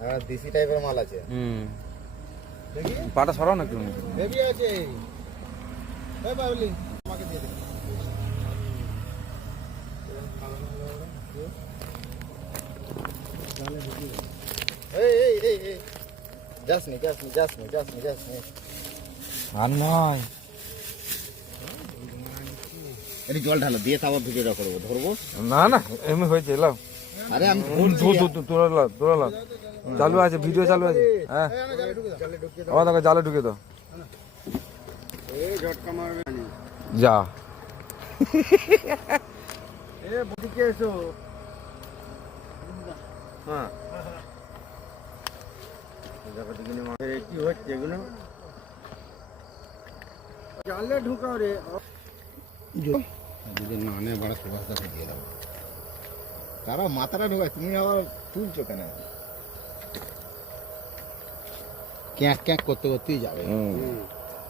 হ্যাঁ দেশি টাইপের মাল আছে। দেখি পাটা সরাও না একটু। বেবি আছে এই বাবলি আমাকে দিয়ে দে। এই যাসনি আর নয় এই জল ঢালো দিয়ে তারপর ভিডিওটা করবো ধরবো। না না এমনি হয়েছে এলাম। আরে আমি তোরা চালু আছে, ভিডিও চালু আছে। হ্যাঁ আবার দেখো জালে ঢুকে দাও। যা এসো হ্যাঁ কি হচ্ছে এগুলো জালে ঢুকাও রে। যদি নানে বড় সুবাসটা দিয়ে দাও তারা মাথাটা ঢুকায়, তুমি আবার তুলছো কেন? ক্যাঁক ক্যাঁক করতে করতেই যাবে।